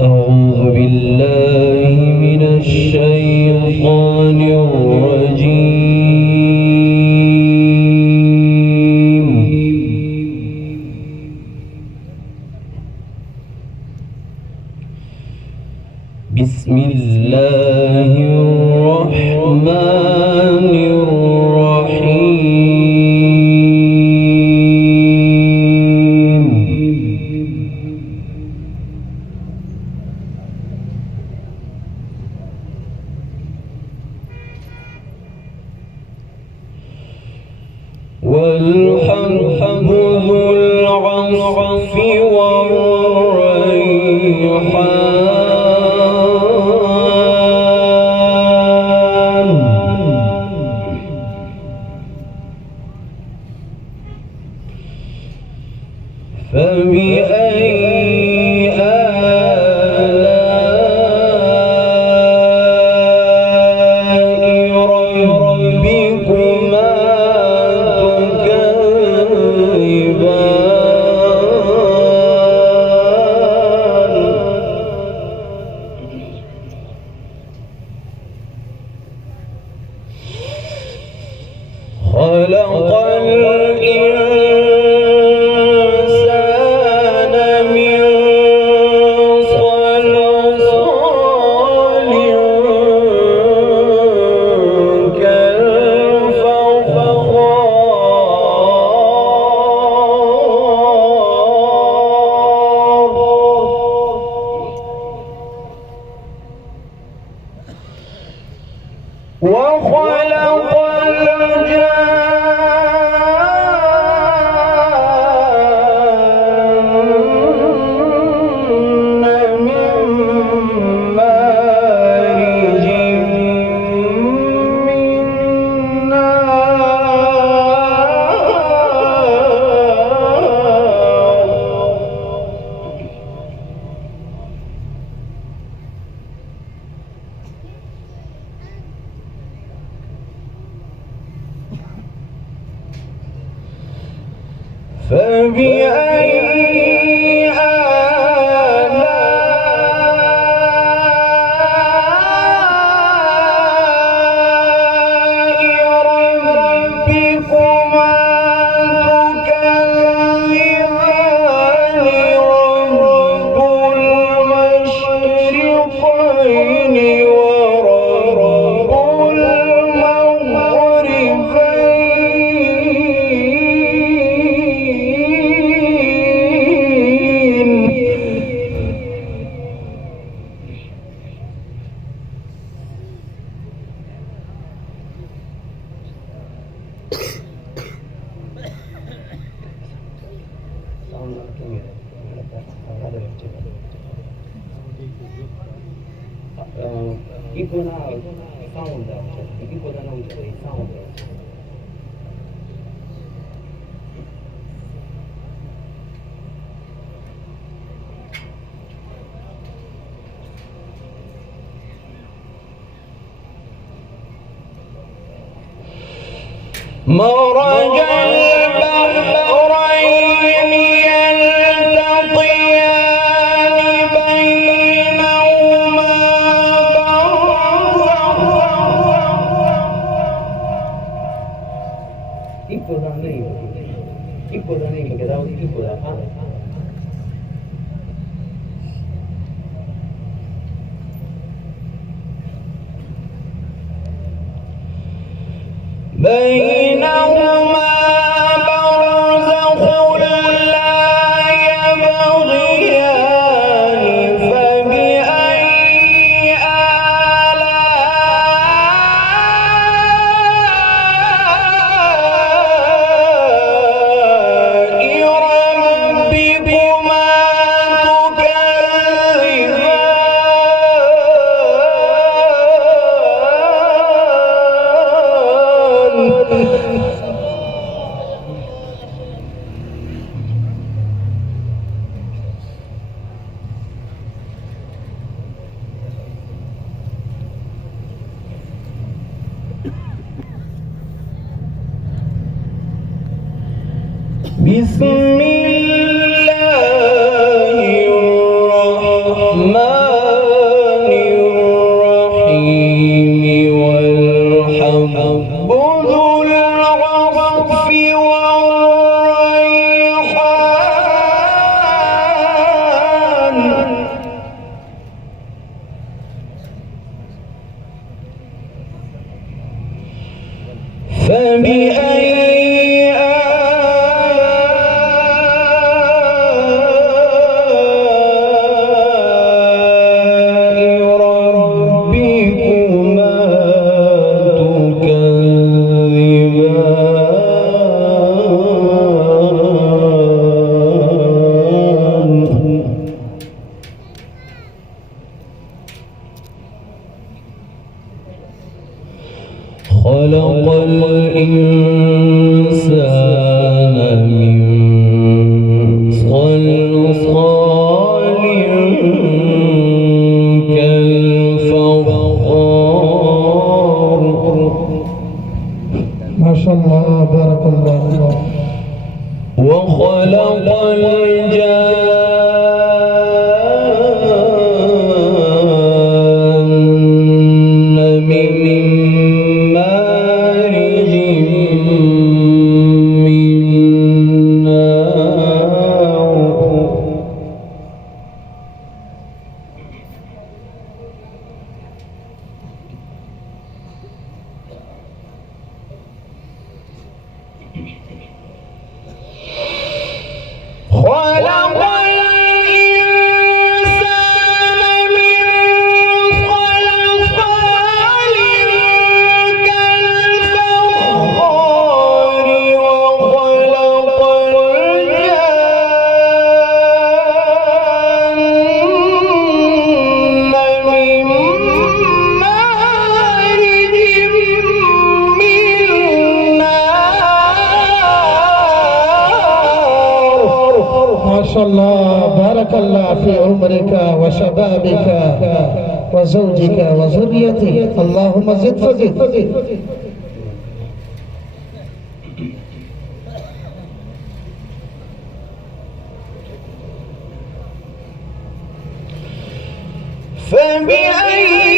أعوذ بالله من الشيطان الرجيم. بسم الله الرحمن الرحيم. والحب ذو العصف والريحان فبأي آلاء ربكما خلق الإنسان من صلصال كالفخار وخلق الجن من مارج من فبأي آلاء ربكما تكذبان رب المشرقين ورب مرج البحرين يلتقيان بينهما بينهما برزخ لا يبغيان فبأي آلاء ربكما بسم الله الرحمن الإنسان من صلصال كالفخار. ما شاء الله بارك الله. وخلق الجان من مارج من نار. خلق الإنسان من صلصال كالفخار. وخلق الجان من مارج من نار. ما شاء الله بارك الله في عمرك وشبابك وزوجك وذريتك. اللهم زد فزد. فبأي